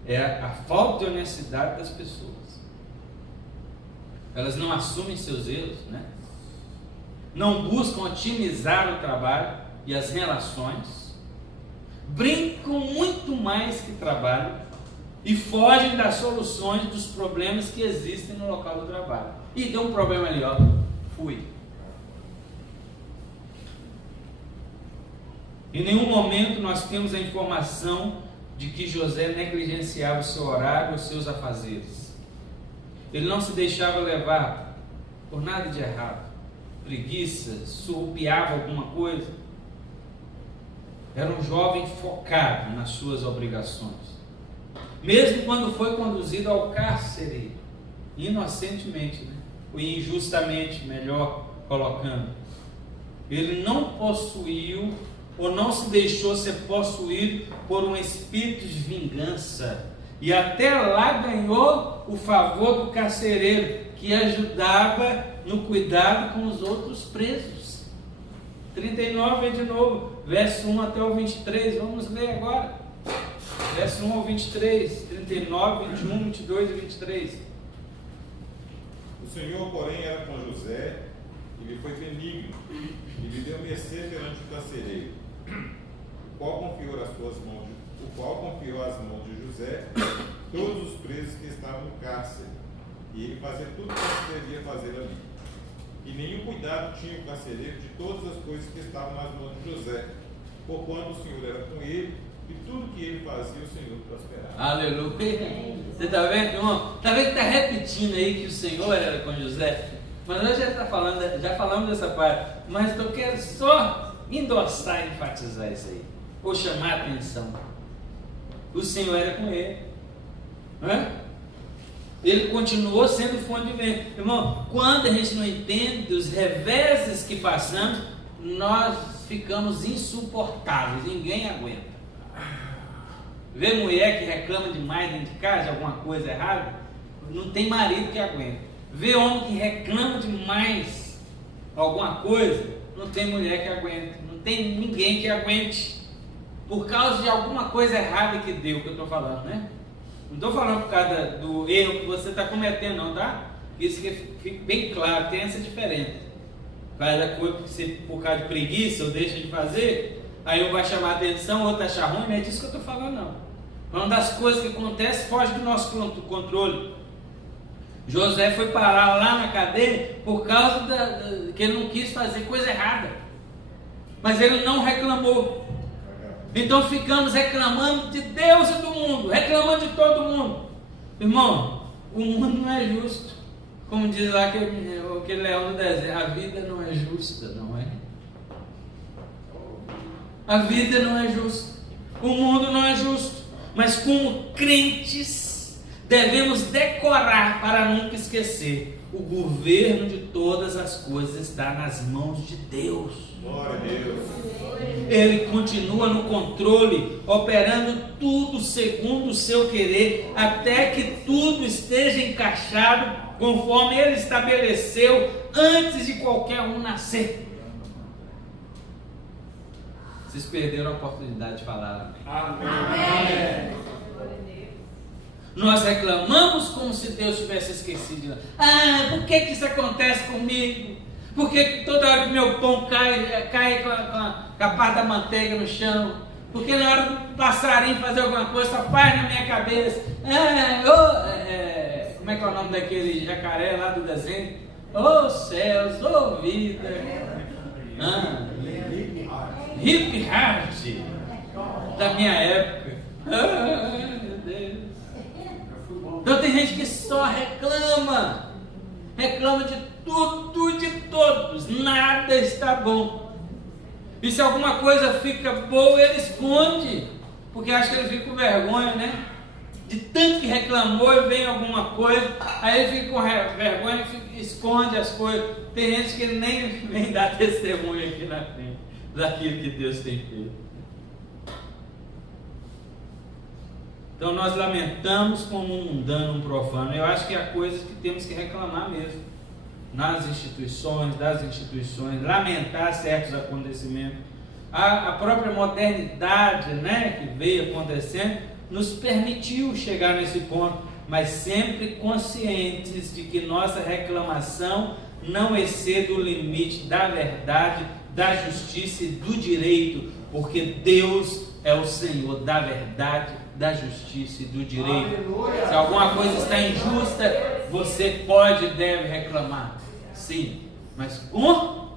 é a falta de honestidade das pessoas. Elas não assumem seus erros, né? Não buscam otimizar o trabalho e as relações, brincam muito mais que trabalham e fogem das soluções dos problemas que existem no local do trabalho. E deu um problema ali, ó, fui. Em nenhum momento nós temos a informação de que José negligenciava o seu horário ou seus afazeres. Ele não se deixava levar por nada de errado, preguiça, surrupiava alguma coisa. Era um jovem focado nas suas obrigações. Mesmo quando foi conduzido ao cárcere, inocentemente, né? Ou injustamente, melhor colocando, ele não possuiu ou não se deixou ser possuído por um espírito de vingança, e até lá ganhou o favor do carcereiro, que ajudava no cuidado com os outros presos. 39 de novo, verso 1 até o 23, vamos ler agora. Verso 1 ao 23, 39, 21, 22 e 23. O Senhor, porém, era com José, e lhe foi benigno, e lhe deu mercê perante o carcereiro, o qual confiou às mãos de José todos os presos que estavam no cárcere, e ele fazia tudo o que se devia fazer ali. E nenhum cuidado tinha o carcereiro de todas as coisas que estavam nas mãos de José, porquanto o Senhor era com ele, e tudo que ele fazia, o Senhor prosperava. Aleluia! Você está vendo, irmão? Está vendo que está repetindo aí que o Senhor era com José? Mas nós já falamos dessa parte, mas eu quero só endossar e enfatizar isso aí, ou chamar a atenção. O Senhor era com ele, né? Ele continuou sendo fonte de bênção. Irmão, quando a gente não entende os reveses que passamos, nós ficamos insuportáveis, ninguém aguenta. Vê mulher que reclama demais dentro de casa, alguma coisa errada, não tem marido que aguenta. Vê homem que reclama demais alguma coisa, não tem mulher que aguenta, não tem ninguém que aguente, por causa de alguma coisa errada que deu, que eu estou falando, né? Não estou falando por causa do erro que você está cometendo, não, tá? Isso que fique bem claro, tem essa diferença. Cada coisa que você, por causa de preguiça ou deixa de fazer, aí um vai chamar a atenção, outro achar ruim, não é disso que eu estou falando, não. Falando das coisas que acontecem, foge do nosso controle. José foi parar lá na cadeia por causa que ele não quis fazer coisa errada, mas ele não reclamou. Então ficamos reclamando de Deus e do mundo, reclamando de todo mundo. Irmão, o mundo não é justo. Como diz lá aquele leão do deserto, a vida não é justa, não é? A vida não é justa, o mundo não é justo. Mas como crentes, devemos decorar para nunca esquecer: o governo de todas as coisas está nas mãos de Deus. Glória a Deus. Ele continua no controle, operando tudo segundo o seu querer, até que tudo esteja encaixado conforme Ele estabeleceu antes de qualquer um nascer. Vocês perderam a oportunidade de falar amém. Amém. Nós reclamamos como se Deus tivesse esquecido de nós. Ah, por que isso acontece comigo? Por que toda hora que meu pão cai com a parte da manteiga no chão? Porque na hora do passarinho fazer alguma coisa, só faz na minha cabeça. Como é que é o nome daquele jacaré lá do desenho? Ô céus, ô vida. Hip Hard da minha época. Meu Deus. Então tem gente que só reclama de tudo e de todos, nada está bom. E se alguma coisa fica boa, ele esconde, porque acha que ele fica com vergonha, né? De tanto que reclamou e vem alguma coisa, aí ele fica com vergonha e esconde as coisas. Tem gente que nem vem dar testemunho aqui na frente daquilo que Deus tem feito. Então nós lamentamos como um mundano, um profano. Eu acho que há coisas que temos que reclamar mesmo. Das instituições, lamentar certos acontecimentos. A própria modernidade, né, que veio acontecendo, nos permitiu chegar nesse ponto, mas sempre conscientes de que nossa reclamação não exceda o limite da verdade, da justiça e do direito, porque Deus é o Senhor da verdade, da justiça e do direito. Aleluia. Se alguma coisa está injusta, você pode e deve reclamar, sim, mas com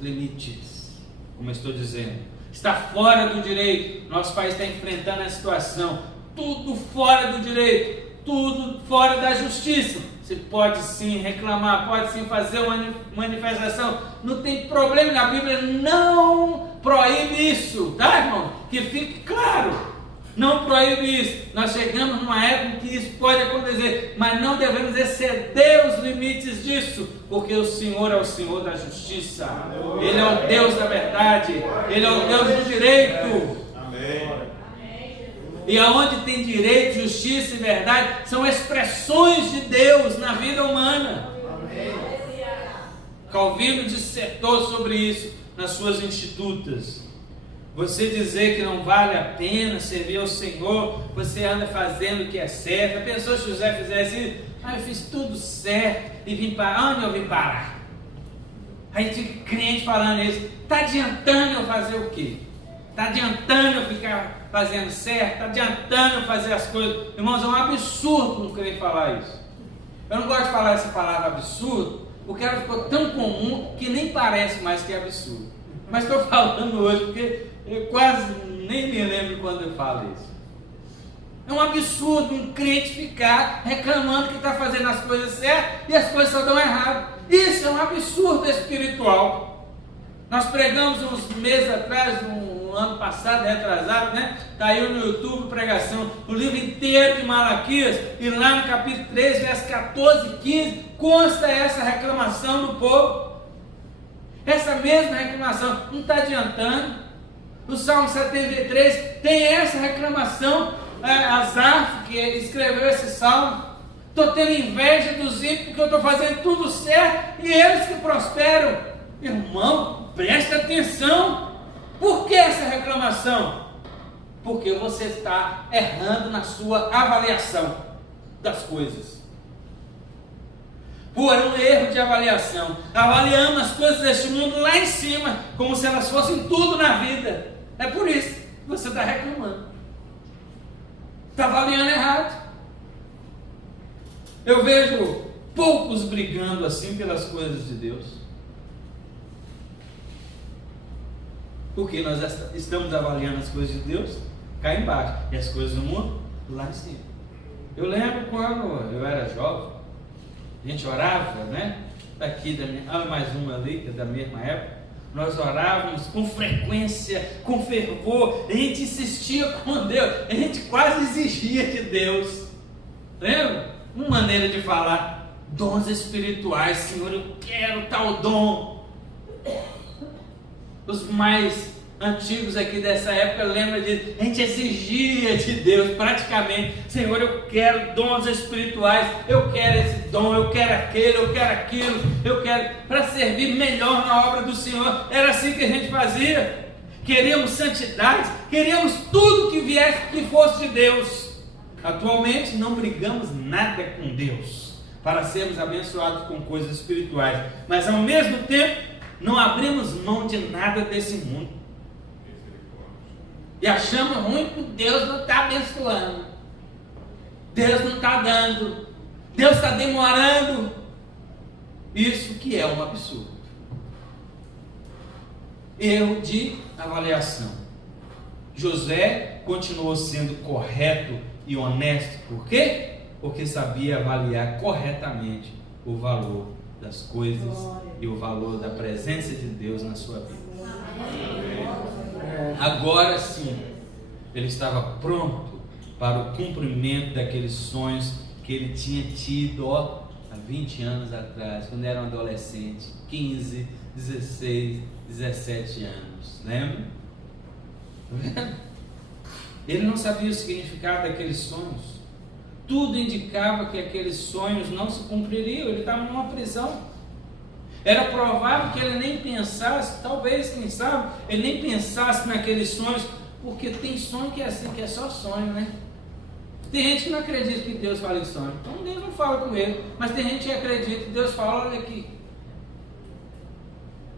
limites, como eu estou dizendo. Está fora do direito. Nosso país está enfrentando a situação, tudo fora do direito, tudo fora da justiça. Você pode sim reclamar, pode sim fazer uma manifestação, não tem problema, na Bíblia não proíbe isso, tá, irmão? Que fique claro. Não proíbe isso. Nós chegamos numa época em que isso pode acontecer, mas não devemos exceder os limites disso, porque o Senhor é o Senhor da justiça. Ele é o Deus da verdade. Ele é o Deus do direito. Amém. E aonde tem direito, justiça e verdade, são expressões de Deus na vida humana. Calvino dissertou sobre isso nas suas Institutas. Você dizer que não vale a pena servir ao Senhor, você anda fazendo o que é certo. A pessoa, se José fizesse isso, eu fiz tudo certo e vim parar. Onde eu vim parar? Aí fica crente falando isso. Está adiantando eu fazer o quê? Está adiantando eu ficar fazendo certo? Está adiantando eu fazer as coisas? Irmãos, é um absurdo um crente falar isso. Eu não gosto de falar essa palavra absurdo, porque ela ficou tão comum que nem parece mais que é absurdo. Mas estou falando hoje porque eu quase nem me lembro quando eu falo isso. É um absurdo um crente ficar reclamando que está fazendo as coisas certas e as coisas só dão errado. Isso é um absurdo espiritual. Nós pregamos uns meses atrás, no ano passado, retrasado, né? Caiu no YouTube pregação, o livro inteiro de Malaquias, e lá no capítulo 3, versos 14 e 15, consta essa reclamação do povo. Essa mesma reclamação não está adiantando. O Salmo 73 tem essa reclamação. Asaf, que escreveu esse salmo: estou tendo inveja dos ímpios porque eu estou fazendo tudo certo e eles que prosperam. Irmão, presta atenção. Por que essa reclamação? Porque você está errando na sua avaliação das coisas. Por um erro de avaliação, avaliando as coisas deste mundo lá em cima, como se elas fossem tudo na vida. É por isso que você está reclamando. Está avaliando errado. Eu vejo poucos brigando assim pelas coisas de Deus. Porque nós estamos avaliando as coisas de Deus cá embaixo e as coisas do mundo lá em cima. Eu lembro quando eu era jovem, a gente orava, né? Daqui da minha, mais uma ali, que é da mesma época. Nós orávamos com frequência, com fervor, a gente insistia com Deus, a gente quase exigia de Deus. Lembra? Uma maneira de falar, dons espirituais, Senhor, eu quero tal dom. Os mais antigos aqui dessa época lembram disso, a gente exigia de Deus praticamente: Senhor, eu quero dons espirituais, eu quero esse dom, eu quero aquele, eu quero aquilo, eu quero, para servir melhor na obra do Senhor. Era assim que a gente fazia. Queríamos santidade, queríamos tudo que viesse, que fosse de Deus. Atualmente não brigamos nada com Deus para sermos abençoados com coisas espirituais, mas ao mesmo tempo não abrimos mão de nada desse mundo. E achamos ruim que Deus não está abençoando, Deus não está dando, Deus está demorando. Isso que é um absurdo. Erro de avaliação. José continuou sendo correto e honesto. Por quê? Porque sabia avaliar corretamente o valor das coisas e o valor da presença de Deus na sua vida. Agora sim, ele estava pronto para o cumprimento daqueles sonhos que ele tinha tido há 20 anos atrás, quando era um adolescente, 15, 16, 17 anos. Lembra? Ele não sabia o significado daqueles sonhos. Tudo indicava que aqueles sonhos não se cumpririam. Ele estava numa prisão. Era provável que ele nem pensasse, talvez, quem sabe, ele nem pensasse naqueles sonhos, porque tem sonho que é assim, que é só sonho, né? Tem gente que não acredita que Deus fala em sonho, então Deus não fala com ele, mas tem gente que acredita que Deus fala, olha aqui.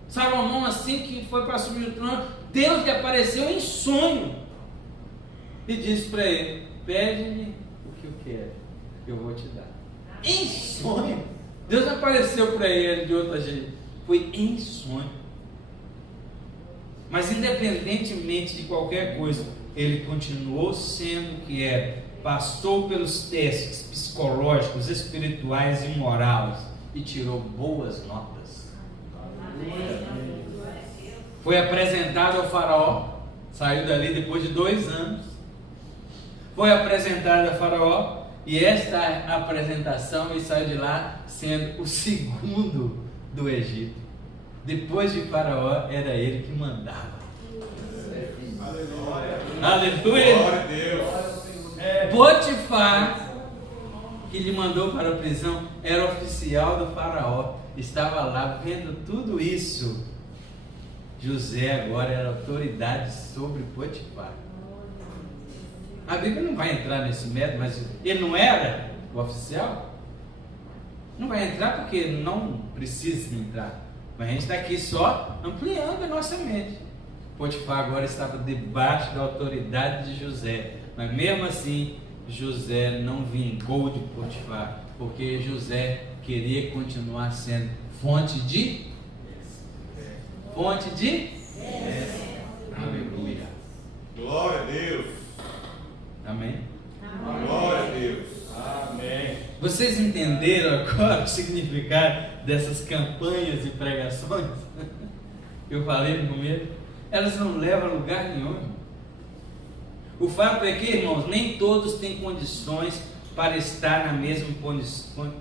Salomão, assim que foi para assumir o trono, Deus lhe apareceu em sonho e disse para ele: pede-me o que eu quero, que eu vou te dar. Em sonho. Deus apareceu para ele de outra jeito, foi em sonho. Mas independentemente de qualquer coisa, ele continuou sendo o que era. Passou pelos testes psicológicos, espirituais e morais e tirou boas notas. Foi apresentado ao faraó, saiu dali depois de 2 anos. Foi apresentado a faraó, e esta apresentação ele saiu de lá sendo o segundo do Egito. Depois de faraó, era ele que mandava. Aleluia! Glória a Deus! Potifar, que lhe mandou para a prisão, era oficial do faraó. Estava lá vendo tudo isso. José agora era autoridade sobre Potifar. A Bíblia não vai entrar nesse método, mas ele não era o oficial? Não vai entrar porque não precisa entrar. Mas a gente está aqui só ampliando a nossa mente. Potifar agora estava debaixo da autoridade de José. Mas mesmo assim, José não vingou de Potifar, porque José queria continuar sendo fonte de? Aleluia. Glória a Deus! Amém? Glória a Deus! Amém. Vocês entenderam agora o significado dessas campanhas e pregações? Eu falei no começo, elas não levam a lugar nenhum. O fato é que, irmãos, nem todos têm condições para estar na mesma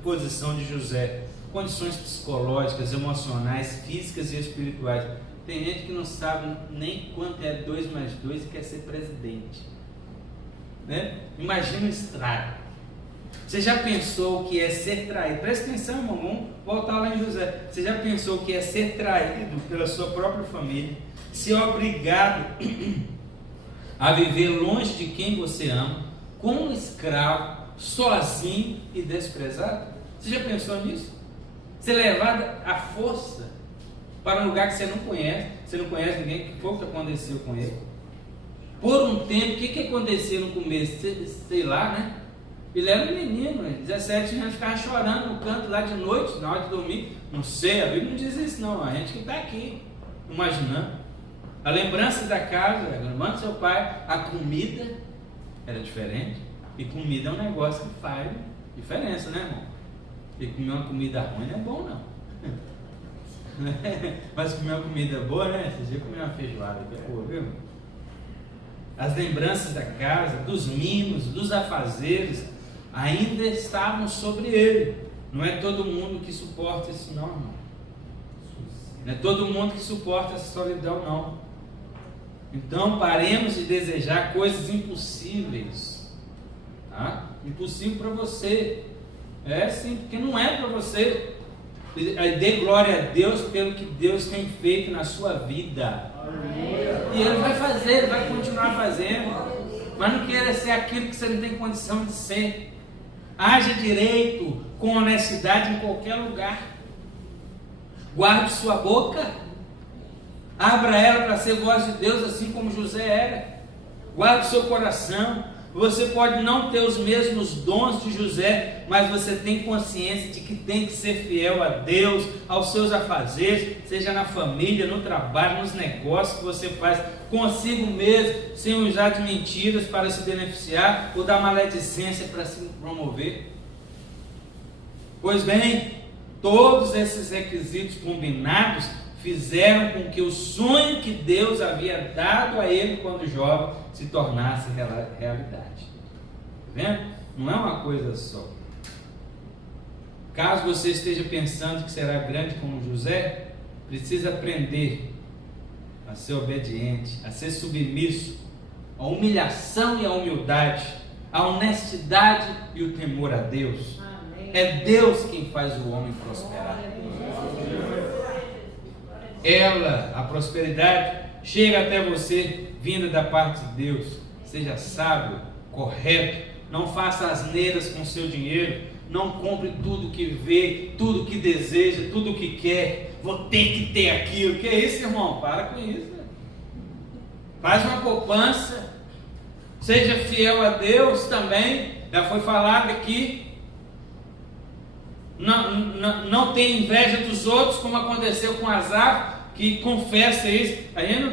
posição de José. Condições psicológicas, emocionais, físicas e espirituais. Tem gente que não sabe nem quanto é 2 mais 2 e quer ser presidente. Né? Imagina o estrago. Você já pensou o que é ser traído? Presta atenção, irmão, vamos voltar lá em José. Você já pensou o que é ser traído pela sua própria família? Ser obrigado a viver longe de quem você ama, como um escravo, sozinho e desprezado? Você já pensou nisso? Ser levado à força para um lugar que você não conhece ninguém. O que foi que aconteceu com ele? Por um tempo, o que aconteceu no começo? Sei lá, né? Ele era um menino, 17 anos, ficava chorando no canto lá de noite, na hora de dormir. Não sei, a Bíblia não diz isso não, a gente que está aqui, imaginando. A lembrança da casa, lembrando do seu pai, a comida era diferente. E comida é um negócio que faz diferença, né, irmão? E comer uma comida ruim não é bom, não. Mas comer uma comida boa, né? Vocês iam comer uma feijoada, que é boa, viu? As lembranças da casa, dos mimos, dos afazeres, ainda estavam sobre ele. Não é todo mundo que suporta isso, não, irmão. Não é todo mundo que suporta essa solidão, não. Então paremos de desejar coisas impossíveis. Tá? Impossível para você. É sim, porque não é para você. Dê glória a Deus pelo que Deus tem feito na sua vida. E Ele vai fazer, Ele vai continuar fazendo. mas não queira ser aquilo que você não tem condição de ser. Haja direito, com honestidade em qualquer lugar. Guarde sua boca. Abra ela para ser voz de Deus, assim como José era. Guarde seu coração. Você pode não ter os mesmos dons de José, mas você tem consciência de que tem que ser fiel a Deus, aos seus afazeres, seja na família, no trabalho, nos negócios que você faz, consigo mesmo, sem usar de mentiras para se beneficiar ou da maledicência para se promover. Pois bem, todos esses requisitos combinados fizeram com que o sonho que Deus havia dado a ele quando jovem se tornasse realidade. Tá vendo? Não é uma coisa só. Caso você esteja pensando que será grande como José, precisa aprender a ser obediente, a ser submisso, a humilhação e a humildade, a honestidade e o temor a Deus. Amém. É Deus quem faz o homem prosperar. A prosperidade, chega até você vinda da parte de Deus. Seja sábio, correto, não faça asneiras com seu dinheiro, não compre tudo que vê, tudo que deseja, tudo que quer. Vou ter que ter aquilo. Que é isso, irmão? Para com isso. Faz uma poupança, seja fiel a Deus também. Já foi falado aqui. Não tem inveja dos outros, como aconteceu com Asaf, que confessa isso. A gente não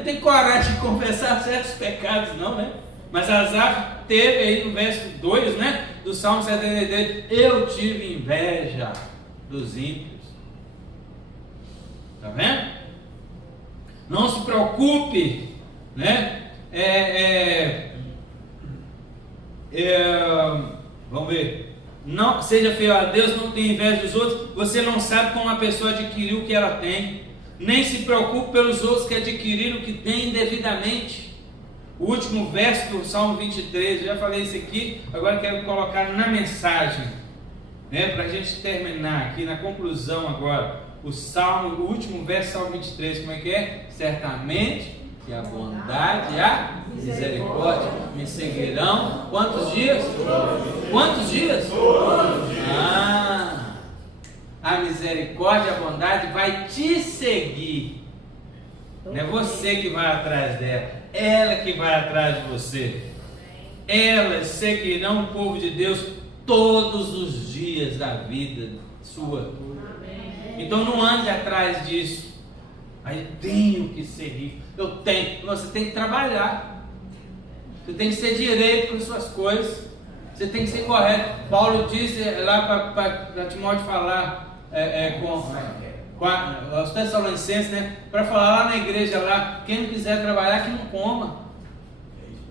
tem coragem de confessar certos pecados, não, né? Mas Asaf teve aí no verso 2, né, do Salmo 73, eu tive inveja dos ímpios. Tá vendo? Não se preocupe, né? Vamos ver. Não, seja fiel a Deus, não tenha inveja dos outros. Você não sabe como a pessoa adquiriu o que ela tem. Nem se preocupe pelos outros que adquiriram o que tem indevidamente. O último verso do Salmo 23, eu já falei isso aqui, agora quero colocar na mensagem, né, para a gente terminar aqui na conclusão agora. O último verso do Salmo 23, como é que é? Certamente que a bondade e a misericórdia me seguirão. Quantos dias? Quantos dias? A misericórdia e a bondade vai te seguir. Não é você que vai atrás dela, ela que vai atrás de você. Elas seguirão o povo de Deus todos os dias da vida sua. Então não ande atrás disso. Aí tenho que ser rico. Eu tenho. Você tem que trabalhar. Você tem que ser direito com suas coisas. Você tem que ser correto. Paulo disse lá para Timóteo falar com os Tessalonicenses, né? Para falar lá na igreja lá, quem não quiser trabalhar, que não coma.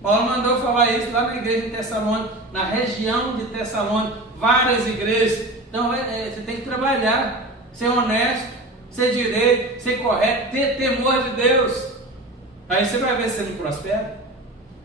Paulo mandou falar isso lá na igreja de Tessalônica, na região de Tessalônica, várias igrejas. Então você tem que trabalhar, ser honesto, ser direito, ser correto, ter temor de Deus. Aí você vai ver se você não prospera.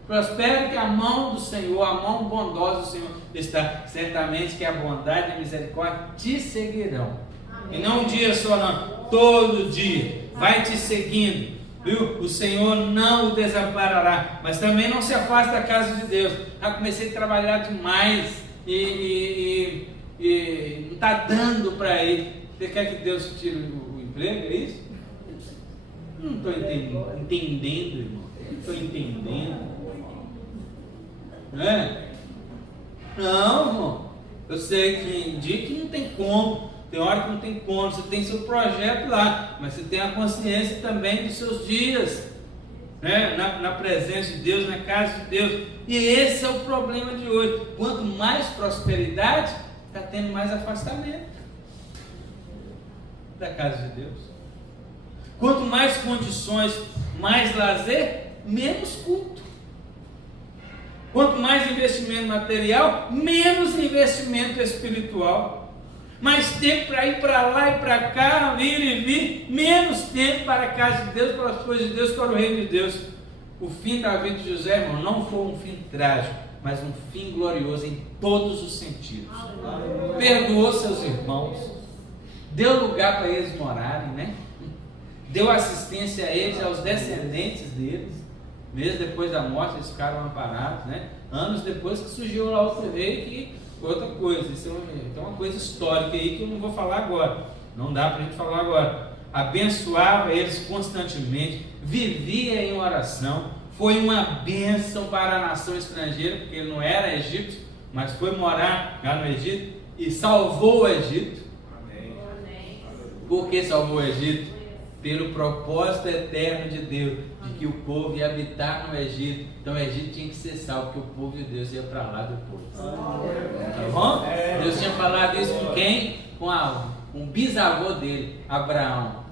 Prospera que a mão do Senhor, a mão bondosa do Senhor está. Certamente que a bondade e a misericórdia te seguirão. Amém. E não um dia só não, todo dia. Vai te seguindo. Viu? O Senhor não o desamparará. Mas também não se afaste da casa de Deus. Comecei a trabalhar demais e não está dando para ele. Você quer que Deus tire o emprego? É isso? Não estou entendendo, irmão. Não estou entendendo. Não é? Não, irmão. Eu sei que tem dia que não tem como. Tem hora que não tem como. Você tem seu projeto lá. Mas você tem a consciência também dos seus dias, né? Na presença de Deus, na casa de Deus. E esse é o problema de hoje. Quanto mais prosperidade, está tendo mais afastamento da casa de Deus. Quanto mais condições, mais lazer, menos culto. Quanto mais investimento material, menos investimento espiritual. Mais tempo para ir para lá e para cá, vir e vir, menos tempo para a casa de Deus, para as coisas de Deus, para o reino de Deus. O fim da vida de José, irmão, não foi um fim trágico, mas um fim glorioso em todos os sentidos. Perdoou seus irmãos, deu lugar para eles morarem, né? Deu assistência a eles, aos descendentes deles. Mesmo depois da morte, eles ficaram amparados, né? Anos depois que surgiu lá outro rei, que outra coisa. Isso é uma coisa histórica aí que eu não vou falar agora. Não dá para a gente falar agora. Abençoava eles constantemente, vivia em oração. Foi uma bênção para a nação estrangeira, porque ele não era egípcio, mas foi morar lá no Egito e salvou o Egito. Amém. Por que salvou o Egito? Pelo propósito eterno de Deus, de que o povo ia habitar no Egito. Então o Egito tinha que ser salvo, porque o povo de Deus ia para lá depois. Tá bom? Deus tinha falado isso com quem? Com um bisavô dele, Abraão.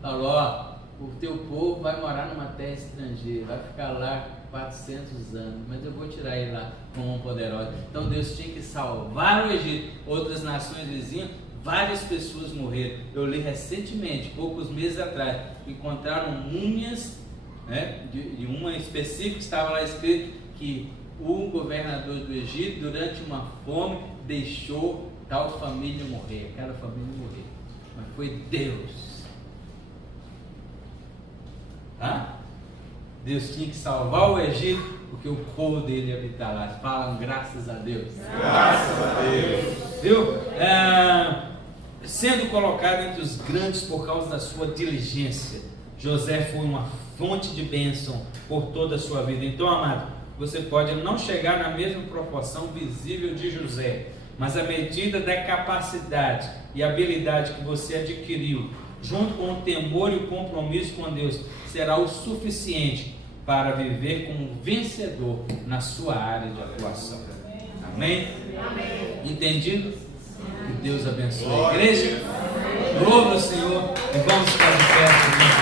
Falou, ó, o teu povo vai morar numa terra estrangeira, vai ficar lá 400 anos, mas eu vou tirar ele lá com mão poderosa. Então Deus tinha que salvar o Egito. Outras nações vizinhas, várias pessoas morreram. Eu li recentemente, poucos meses atrás, encontraram múmias, né, de uma específica, estava lá escrito que o governador do Egito, durante uma fome, deixou tal família morrer, aquela família morrer. Mas foi Deus. Deus tinha que salvar o Egito, porque o povo dele ia habitar lá. Falam graças a Deus. Graças a Deus. Viu? Sendo colocado entre os grandes por causa da sua diligência, José foi uma fonte de bênção por toda a sua vida. Então, amado, você pode não chegar na mesma proporção visível de José, mas à medida da capacidade e habilidade que você adquiriu, junto com o temor e o compromisso com Deus, será o suficiente para viver como um vencedor na sua área de atuação. Amém? Amém. Entendido? Que Deus abençoe a igreja. Louva o Senhor e vamos ficar de pé.